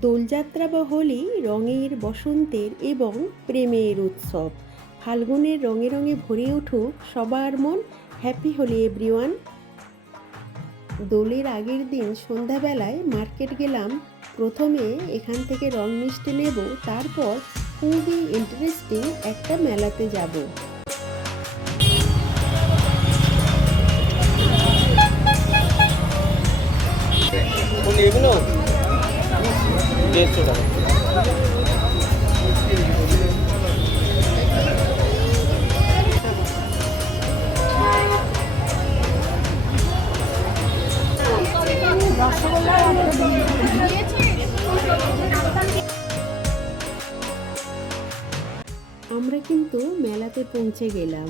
দোলযাত্রা বা হোলি রঙের বসন্তের এবং প্রেমের উৎসব। ফাল্গুনের রঙে রঙে ভরে উঠুক সবার মন। হ্যাপি হোলি এভরিওয়ান দোলের আগের দিন সন্ধ্যাবেলায় মার্কেট গেলাম। প্রথমে এখান থেকে রং মিষ্টি নেব, তারপর খুবই ইন্টারেস্টিং একটা মেলাতে যাব। এগুলো? আমরা কিন্তু মেলাতে পৌঁছে গেলাম।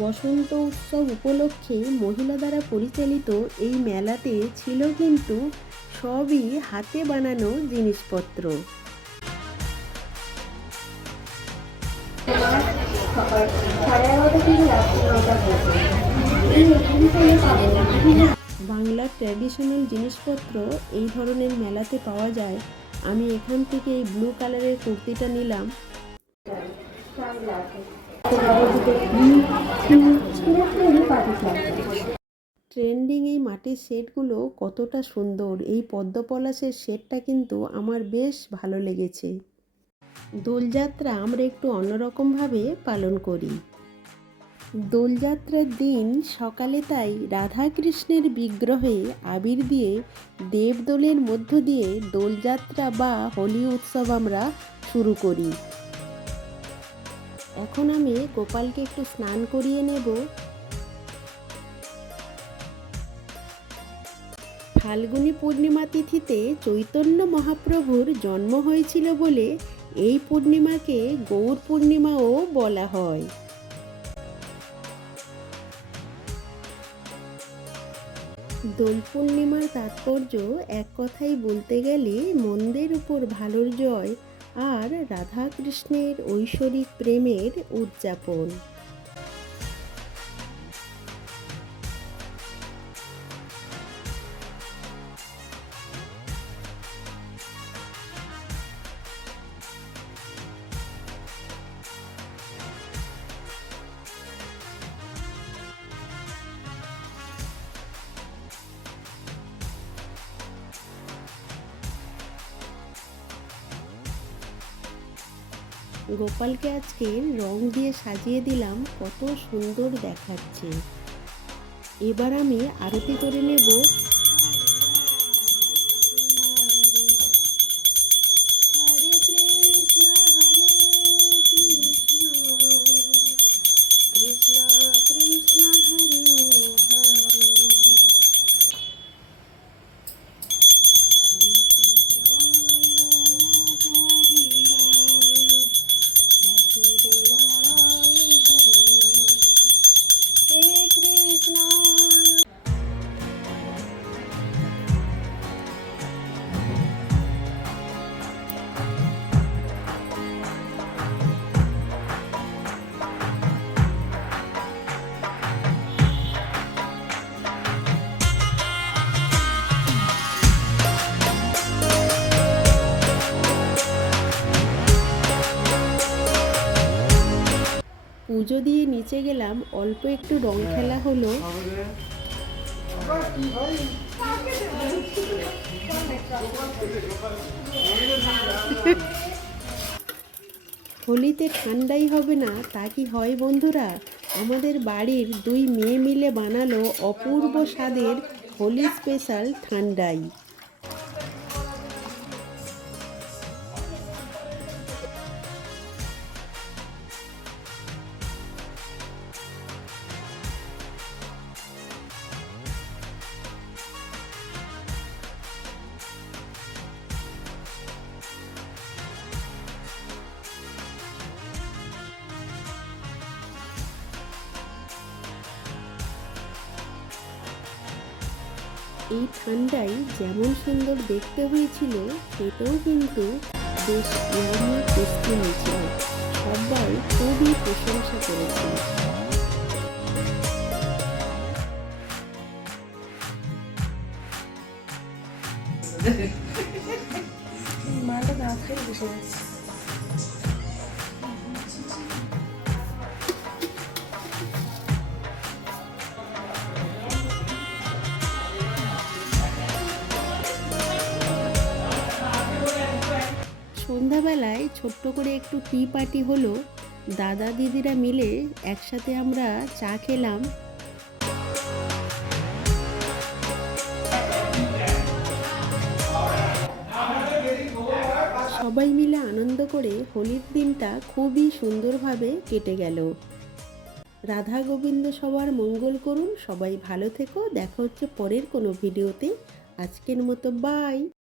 বসন্ত উৎসব উপলক্ষে মহিলা দ্বারা পরিচালিত এই মেলাতে ছিল কিন্তু সবই হাতে বানানো জিনিসপত্র। বাংলার ট্র্যাডিশনাল জিনিসপত্র এই ধরনের মেলাতে পাওয়া যায়। আমি এখান থেকে এই ব্লু কালারের কুর্তিটা নিলাম। ট্রেন্ডিং এই মাটির সেটগুলো কতটা সুন্দর। এই পদ্ম পলাশের সেটটা কিন্তু আমার বেশ ভালো লেগেছে। দোলযাত্রা আমরা একটু অন্যরকমভাবে পালন করি। দোলযাত্রার দিন সকালে তাই রাধাকৃষ্ণের বিগ্রহে আবির দিয়ে দেবদোলের মধ্য দিয়ে দোলযাত্রা বা হোলি উৎসব আমরা শুরু করি। এখন আমি গোপালকে একটু স্নান করিয়ে নেব। ফাল্গুনী পূর্ণিমা তিথিতে চৈতন্য মহাপ্রভুর জন্ম হয়েছিল বলে এই পূর্ণিমাকে গৌর পূর্ণিমাও বলা হয়। দোল পূর্ণিমার তাৎপর্য এক কথাই বলতে গেলে মন্দের উপর ভালোর জয় আর রাধাকৃষ্ণের ঐশ্বরিক প্রেমের উদযাপন। গোপালকে আজকে রং দিয়ে সাজিয়ে দিলাম কত সুন্দর দেখাচ্ছে। এবার আমি আরতি করে নেব। পুজো দিয়ে নিচে গেলাম, অল্প একটু রং খেলা হলো। হোলিতে ঠান্ডাই হবে না, তা কি হয় বন্ধুরা? আমাদের বাড়ির দুই মেয়ে মিলে বানালো অপূর্ব স্বাদের হোলি স্পেশাল ঠান্ডাই। এই ঠান্ডায় যেমন সুন্দর দেখতে হয়েছিল, সেটাও কিন্তু বেশ টেস্টি হয়েছিল। সবাই খুবই প্রশংসা করেছে। তাড়াতাড়ি বসে যাচ্ছে সন্ধ্যাবেলায় ছোট্ট করে একটু টি পার্টি হলো, দাদা দিদিরা মিলে একসাথে আমরা চা খেলাম। সবাই মিলে আনন্দ করে হোলির দিনটা খুবই সুন্দরভাবে কেটে গেল। রাধা গোবিন্দ সবার মঙ্গল করুন, সবাই ভালো থেকো, দেখা হচ্ছে পরের কোনো ভিডিওতে। আজকের মতো বাই